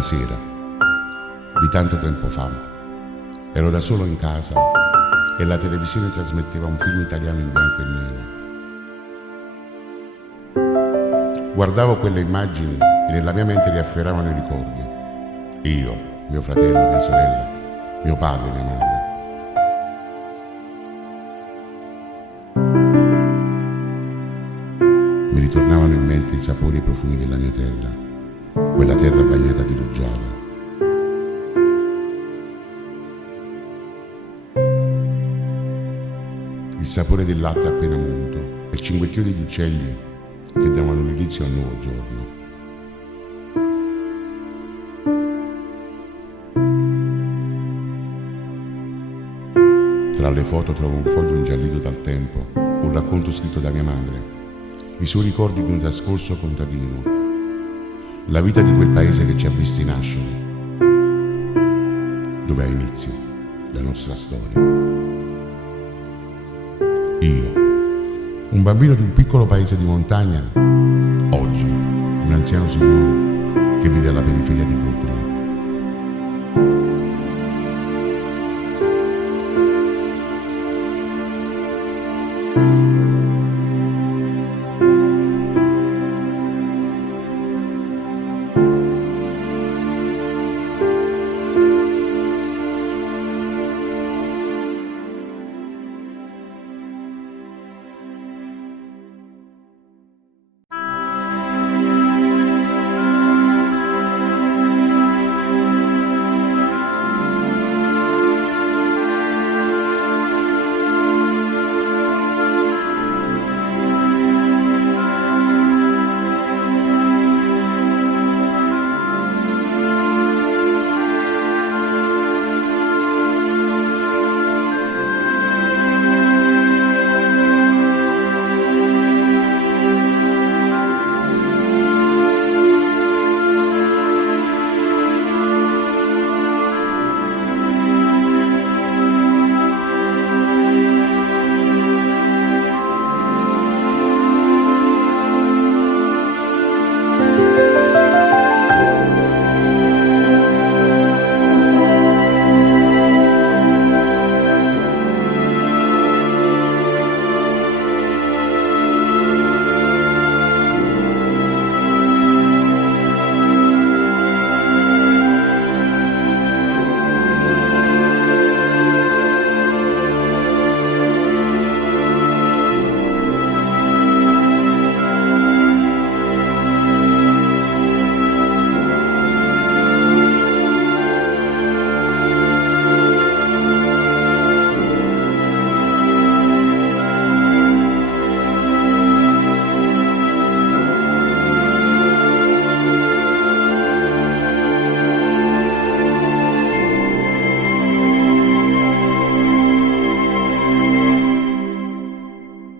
Una sera, di tanto tempo fa, ero da solo in casa e la televisione trasmetteva un film italiano in bianco e nero. Guardavo quelle immagini e nella mia mente riafferravano i ricordi. Io, mio fratello, mia sorella, mio padre, mia madre. Mi ritornavano in mente i sapori e i profumi della mia terra, quella terra bagnata di rugiada. Il sapore del latte appena munto e il cinguettio degli uccelli che davano l'inizio a un nuovo giorno. Tra le foto trovo un foglio ingiallito dal tempo, un racconto scritto da mia madre, i suoi ricordi di un trascorso contadino, la vita di quel paese che ci ha visti nascere, dove ha inizio la nostra storia. Io, un bambino di un piccolo paese di montagna, oggi un anziano signore che vive alla periferia di Brooklyn.